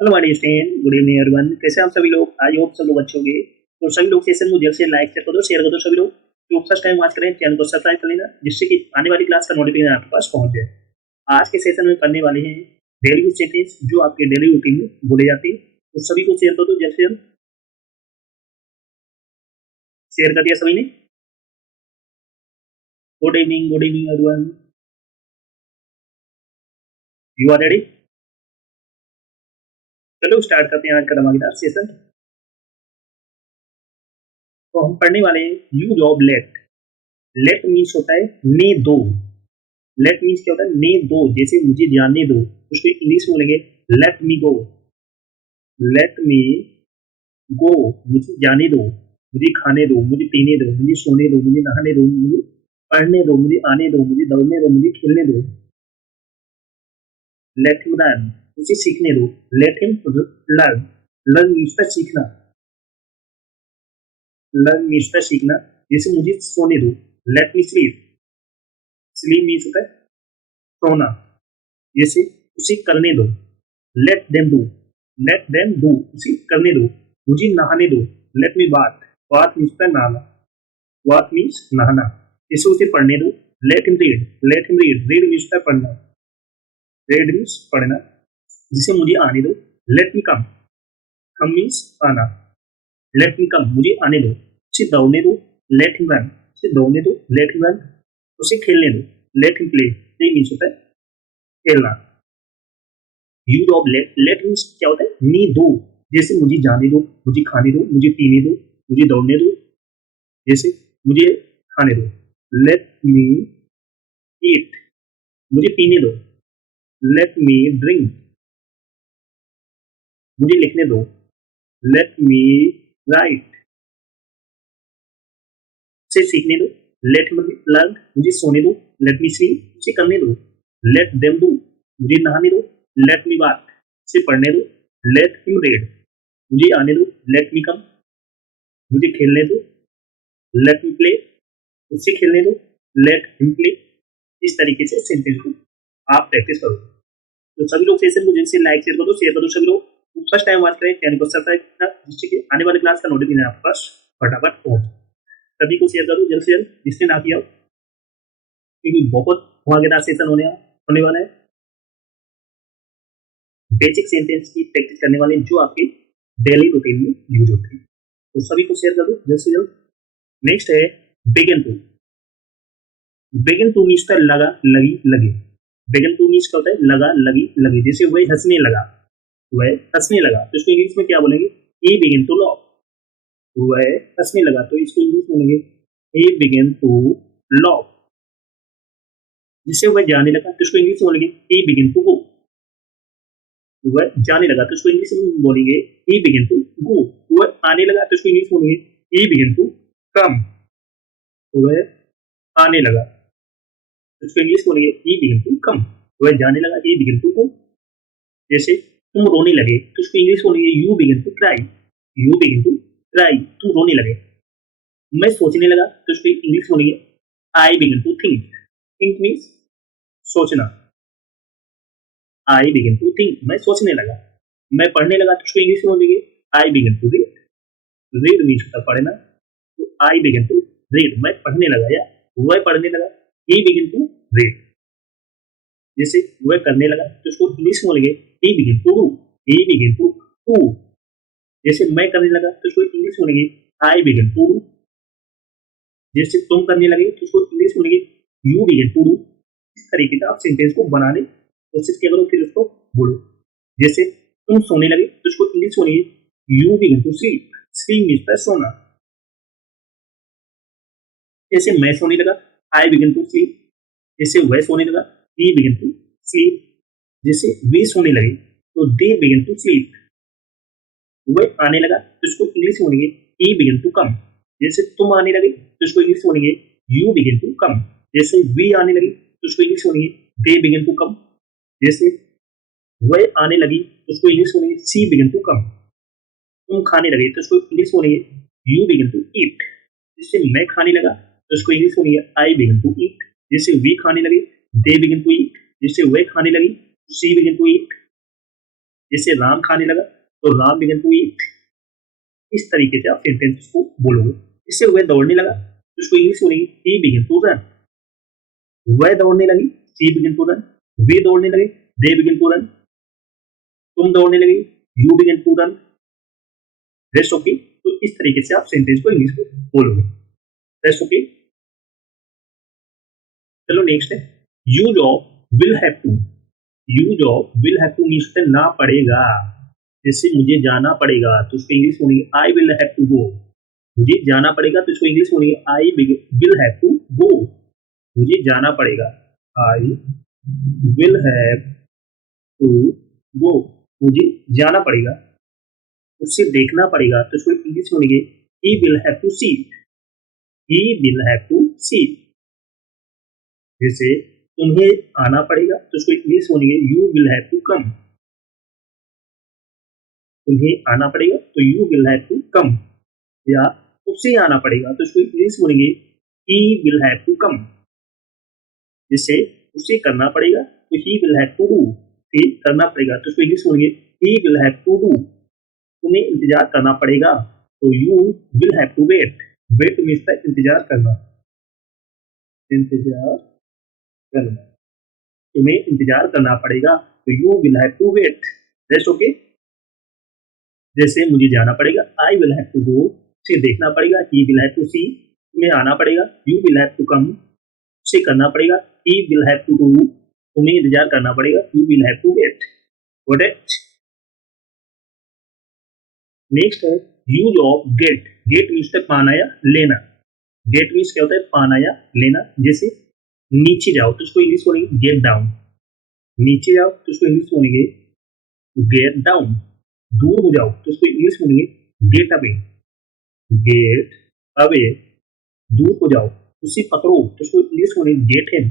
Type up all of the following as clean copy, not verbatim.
Hello my dear friend, good evening everyone. कैसे हैं आप सभी लोग? आई होप सब लोग अच्छे होंगे। तो सभी लोग सेशन को जल्द से लाइक शेयर कर दो सभी लोग। जो फर्स्ट टाइम वॉच करें चैनल को सब्सक्राइब कर लेना, जिससे कि आने वाली क्लास का नोटिफिकेशन आपके पास पहुंच जाए। आज के सेशन में पढ़ने वाले हैं डेली सेंटेंस जो आपके डेली रूटीन में बोले जाते हैं। तो सभी को शेयर कर दो जल्द से जल्द। शेयर कर दिया सभी ने? Good evening everyone. You are ready? चलो स्टार्ट करते हैं आज का धमाकेदार सेशन। तो हम पढ़ने वाले हैं use of let. Let means होता है ने दो। लेट मीन्स क्या होता है? ने दो, जैसे मुझे जाने दो, उसको इंग्लिश में बोलेंगे लेट मी गो। लेट मी गो, मुझे जाने दो, मुझे खाने दो, मुझे पीने दो, मुझे सोने दो, मुझे नहाने दो, मुझे पढ़ने दो, मुझे आने दो, मुझे दौड़ने दो, मुझे खेलने दो। लेट हिम रन, उसे सीखने दो। Let him learn. Learn means का सीखना। लर्न मीन्स का सीखना। जैसे मुझे सोने दो, let me sleep. Sleep means होता है सोना। जैसे उसे करने दो, let them do. Let them do, उसे करने दो। मुझे नहाने दो, let me bath. Bath means का नहाना। बाथ मीन्स नहाना। जैसे उसे पढ़ने दो, let him read. Let him read. Read means का पढ़ना। रीड मीन्स पढ़ना। जिसे मुझे आने दो, लेट मी कम। कम मीन्स आना। लेट मी कम, मुझे आने दो। उसे दौड़ने दो, लेट हिम रन। उसे दौड़ने दो, लेट हिम रन। उसे खेलने दो, let him play. Play means होता है खेलना। Use of let. Let means क्या होता है? नी दो। जैसे मुझे जाने दो, मुझे खाने दो, मुझे पीने दो, मुझे दौड़ने दो। जैसे मुझे खाने दो, लेट मी ईट। मुझे पीने दो, लेट मी ड्रिंक। मुझे लिखने दो, लेट मी राइट। उसे सीखने दो, लेट मी लर्न। मुझे सोने दो, लेट मी स्लीप। उसे करने दो, लेट देम डू। मुझे नहाने दो, लेट मी बाथ। उसे पढ़ने दो, लेट हिम रीड। मुझे आने दो, लेट मी कम। मुझे खेलने दो, लेट मी प्ले। उससे खेलने दो, लेट हिम प्ले। इस तरीके से सेंटेंस को आप प्रैक्टिस करो। तो सभी लोग सेशन को जैसे लाइक शेयर कर दो सभी लोग। फर्स्ट टाइम वॉच करें चैनल को सब्सक्राइब करना, जिससे कि आने वाली क्लास का नोटिफिकेशन आपके पास फटाफट पहुंच। सभी को शेयर करो जल्द से जल्द, जिसने ना किया हो, क्योंकि बहुत धमाकेदार सेशन होने वाला है। बेसिक सेंटेंस की प्रैक्टिस करने वाले जो आपके डेली रूटीन में यूज होते हैं। तो सभी को शेयर कर दो जल्द से जल्द। नेक्स्ट है begin to. Begin to means का लगा, लगी, लगे। बिगिन टू मीन्स क्या होता है? लगा, लगी, लगे। जैसे वह हंसने लगा, वह हंसने लगा, तो इसको इंग्लिश में क्या बोलेंगे? He begin to loaf. वह हंसने लगा, तो इसको इंग्लिश में बोलेंगे ही बिगिन टू लॉफ। जिससे वह जाने लगा, तो इसको इंग्लिश में बोलेंगे ही बिगिन टू गो। वह जाने लगा, तो इसको इंग्लिश में बोलेंगे ही बिगिन टू गो। वह आने लगा, तो इसको इंग्लिश में बोलेंगे ही बिगिन टू कम। वह आने लगा, तो इसको इंग्लिश में बोलेंगे ही बिगिन टू कम। वह जाने लगा, ही बिगिन टू गो। जैसे तुम रोने लगे, तो उसको इंग्लिश बोलेंगे you begin to cry. You begin to cry, तुम रोने लगे। मैं सोचने लगा, तो उसको इंग्लिश बोलेंगे I begin to think. Think means सोचना। आई बिगिन टू थिंक, मैं सोचने लगा। मैं पढ़ने लगा, तो उसको इंग्लिश में बोलेंगे I begin to read. Read means होता पढ़ना। तो आई बिगिन टू रीड, मैं पढ़ने लगा या वह पढ़ने लगा। He begin to read. जैसे वह करने लगा, तो उसको इंग्लिश में बोलेंगे he begin to do. He begin to do. जैसे मैं करने लगा, तो उसको इंग्लिश में बोलेंगे आई बिगिन टू डू। जैसे तुम करने लगे, तो उसको इंग्लिश में बोलेंगे यू बिगिन टू डू। इस तरीके से आप सेंटेंस को बनाने की कोशिश किया करो, फिर उसको बोलो। जैसे तुम सोने लगे, तो उसको इंग्लिश में बोलेंगे you begin to sleep. Sleep means सोना। जैसे मैं सोने लगा, आई बिगिन टू स्लीप। जैसे वह सोने लगा, ही बिगिन टू स्लीप। जैसे वे सोने लगे, तो दे बिगिन टू स्लीप। वह आने लगा, तो इसको इंग्लिश में बोलेंगे ही बिगिन टू कम। जैसे तुम आने लगे, तो इसको इंग्लिश में बोलेंगे यू बिगिन टू कम। जैसे वी आने लगी, तो इसको इंग्लिश में बोलेंगे दे बिगिन टू कम। जैसे वह आने लगी, तो उसको इंग्लिश में बोलेंगे सी बिगिन टू कम। तुम खाने लगे, तो इसको इंग्लिश में बोलेंगे यू बिगिन टू ईट। जैसे मैं खाने लगा, तो इसको इंग्लिश में बोलेंगे आई बिगिन टू ईट। जैसे वी खाने लगे, दे बिगिन टू ईट। जैसे वह खाने लगी, सी बिगिन टू ईट। जैसे राम खाने लगा तो राम बिगन टू ईट। इस तरीके से आप सेंटेंस को बोलोगे। इससे वह दौड़ने लगा तो उसको इंग्लिश बोलेंगे ही बिगन टू रन। वह दौड़ने लगी, शी बिगन टू रन। वे दौड़ने लगे, दे बिगन टू रन। तुम दौड़ने लगे, you began to run. Rest okay. तो इस तरीके से आप सेंटेंस को इंग्लिश में बोलोगे। Rest okay. चलो नेक्स्ट है you job will have to. You job will have to means ना पड़ेगा। जैसे मुझे जाना पड़ेगा तो उसको इंग्लिश बोलेंगे I will have to go. मुझे जाना पड़ेगा तो इसको इंग्लिश बोलेंगे I will have to go. मुझे जाना पड़ेगा, I will have to go. मुझे जाना पड़ेगा। उससे देखना पड़ेगा तो इसको इंग्लिश बोलेंगे he will have to see. He will have to see. जैसे तुम्हें आना पड़ेगा तो इसको इंग्लिश बोलेंगे you will have to come. तुम्हें आना पड़ेगा तो you will have to come. या उसे आना पड़ेगा तो इसको इंग्लिश बोलेंगे he will have to come. जिससे उसे करना पड़ेगा तो he will have to do. फिर करना पड़ेगा तो इसको इंग्लिश बोलेंगे he will have to do. तुम्हें इंतजार करना पड़ेगा तो you will have to wait. Wait means इंतजार करना। इंतजार करना। तुम्हें इंतजार करना पड़ेगा तो you will have to wait. Rest okay. जैसे मुझे जाना पड़ेगा I will have to go. उसे देखना पड़ेगा he will have to see. तुम्हें आना पड़ेगा you will have to come. उसे करना पड़ेगा he will have to do. तुम्हें इंतजार करना पड़ेगा you will have to wait. Got it. Next है use of get. Get means पाना या लेना। गेट मीन्स क्या होता है? पाना या लेना। जैसे नीचे जाओ तो उसको इंग्लिश बोलेंगे गेट डाउन। नीचे जाओ तो उसको इंग्लिश बोलेंगे गेट डाउन। दूर हो जाओ तो उसको इंग्लिश बोलेंगे गेट अवे। Get away. दूर हो जाओ। उसे पकड़ो तो उसको इंग्लिश बोलेंगे गेट हिम।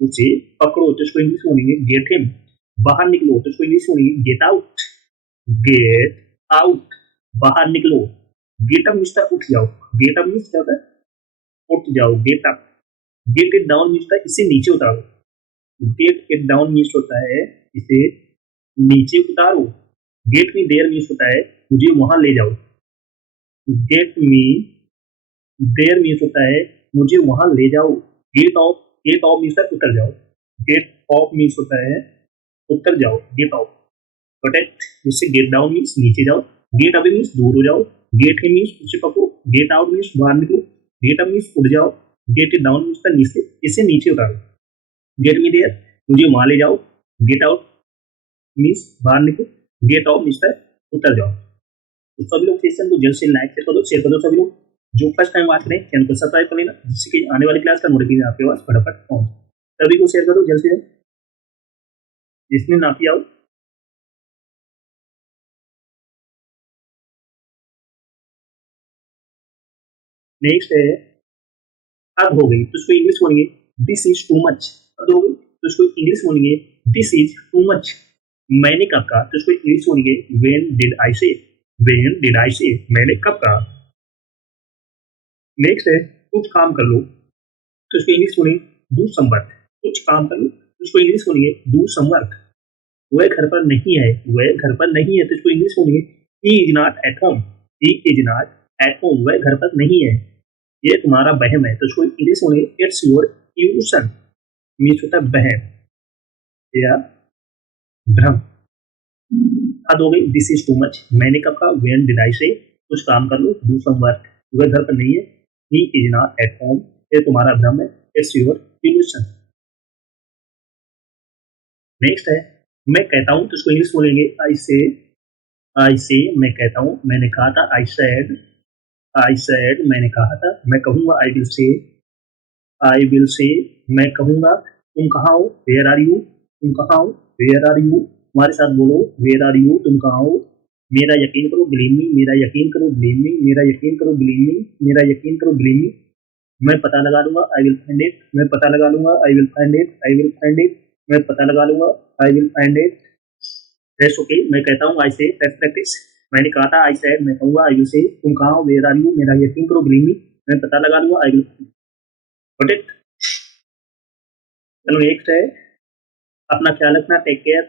उसे पकड़ो तो उसको इंग्लिश बोलेंगे गेट हिम। बाहर निकलो तो उसको इंग्लिश बोलेंगे गेट आउट। Get out. बाहर निकलो। गेट अप मीन्स उठ जाओ। गेट अप मीन्स क्या होता है? उठ जाओ। Get up. Get it down means इसे नीचे उतारो। गेट इट डाउन मीन्स होता है इसे नीचे उतारो। गेट मी देयर मीन्स होता है मुझे वहां ले जाओ। गेट मी देयर मीन्स होता है मुझे वहां ले जाओ। Get off. Get off means उतर जाओ। गेट ऑफ मीन्स होता है उतर जाओ। Get off. प्रोटेक्ट। जिससे गेट डाउन मीन्स नीचे जाओ। गेट अवे मीन्स दूर हो जाओ। गेट हिम मीन्स उसे पकड़ो। गेट आउट मीन्स बाहर निकलो। गेट अप मीन्स उड़ जाओ। गेट इट डाउन मीन्स नीचे इसे नीचे उतारो। गेट मी देयर मुझे वहां ले जाओ। गेट आउट मीन्स बाहर निकलो। गेट ऑफ मीन्स उतर जाओ। तो सभी लोग सेशन को जल्द से लाइक कर दो, शेयर कर दो। सभी लोग जो फर्स्ट टाइम बात करें चैनल को सब्सक्राइब कर लेना जिससे कि आने वाली क्लास का नोटिफिकेशन आपके पास फटाफट पहुंच। सभी को शेयर कर दो जल्द से जल्द, जिसने ना किया हो। नेक्स्ट है हद हो गई तो उसको इंग्लिश बोलेंगे दिस इज टू मच। हद हो गई तो उसको इंग्लिश बोलेंगे दिस इज टू मच। मैंने कब कहा तो उसको इंग्लिश बोलेंगे व्हेन डिड आई से। व्हेन डिड आई से। मैंने कब कहा। नेक्स्ट है कुछ काम कर लो तो उसको इंग्लिश बोलेंगे डू सम वर्क। कुछ काम कर लो तो उसको इंग्लिश बोलेंगे डू सम वर्क। वह घर पर नहीं है। वह घर पर नहीं है तो उसको इंग्लिश बोलेंगे he is not at home. He is not at home. वह घर पर नहीं है। ये तुम्हारा बहम है तो उसको इंग्लिश बोलेंगे इट्स योर इल्यूशन। मीन्स होता है बहम या भ्रम। हद हो गई दिस इज टू मच। मैंने कब कहा व्हेन डिड आई से। कुछ काम कर लो डू सम वर्क। वह घर पर नहीं है। He is not at home. ये तुम्हारा भ्रम है। It's your evolution. नेक्स्ट है मैं कहता हूं तो उसको इंग्लिश बोलेंगे आई से। आई से मैं कहता हूं। मैंने कहा था आई सेड। आई सेड मैंने कहा था। मैं कहूंगा I will say. I will say मैं कहूंगा। तुम कहाँ हो? Where are you. तुम कहाँ हो? Where are you. हमारे साथ बोलो वेयर आर यू। तुम कहाँ हो? मेरा यकीन करो बिलीव मी। मेरा यकीन करो बिलीव मी। मेरा यकीन करो बिलीव मी। मेरा यकीन करो बिलीव मी। मैं पता लगा लूंगा आई विल फाइंड इट। मैं पता लगा लूंगा I will find it. I will find it. मैं पता लगा लूंगा I will find it. That's okay. मैं कहता हूँ आई से। That's practice. मैंने कहा था आई सेड मैं कहूंगा आई विल से। तुम कहाँ हो? Where are you. मेरा यकीन करो बिलीव मी। मैं पता लगा लूंगा आई विल गॉट इट। चलो नेक्स्ट है अपना ख्याल रखना। Take care.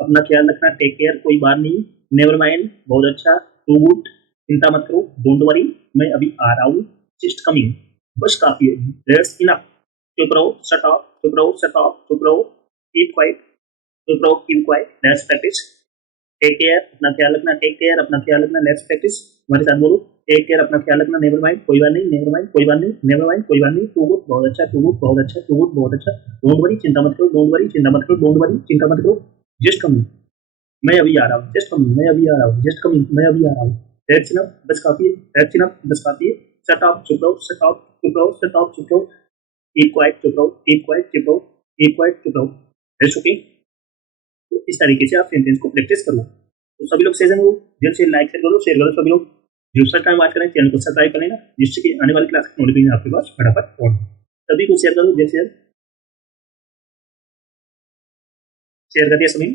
अपना ख्याल रखना, टेक केयर, कोई बात नहीं, नेवर माइंड, बहुत अच्छा, टू गुड, चिंता मत करो, डोंट वरी, मैं अभी आ रहा हूँ, जस्ट कमिंग, बस काफी है, दैट्स इनफ, चुप रहो, शट अप, चुप रहो, शट अप, चुप रहो, कीप क्वाइट, चुप रहो, keep quiet, let's practice, take care, अपना ख्याल रखना, टेक केयर, अपना ख्याल रखना, लेट्स प्रैक्टिस, हमारे साथ बोलो, टेक केयर, अपना ख्याल रखना, नेवर माइंड, कोई बात नहीं, नेवर माइंड, कोई बात नहीं, नेवर माइंड, कोई बात नहीं, टू गुड, बहुत अच्छा, टू गुड, बहुत अच्छा, टू गुड, बहुत अच्छा, डोंट वरी, चिंता मत करो, डोंट वरी, चिंता मत करो, डोंट वरी, चिंता मत करो, जस्ट कमिंग, मैं अभी आ रहा हूँ, जस्ट कमिंग, मैं अभी आ रहा हूँ, जस्ट कमिंग, मैं अभी आ रहा हूँ, दैट्स इनफ, बस काफी है, दैट्स इनफ, बस काफी है, शट अप, चुप रहो, शट अप, चुप रहो, शट अप, चुप रहो, कीप क्वाइट, चुप रहो, कीप क्वाइट, चुप रहो, कीप क्वाइट, चुप रहो, दैट्स ओके। तो इस तरीके से आप सेंटेंस को प्रैक्टिस करो। तो सभी लोग सेशन को जल्द से लाइक शेयर करो, सभी लोग जो फर्स्ट टाइम बात करें चैनल को सब्सक्राइब करें ना, जिससे कि आने वाली क्लास की नोटिफिकेशन आपके पास फटाफट पहुंचे। सभी को शेयर करो, जैसे शेयर कर दिया सभी।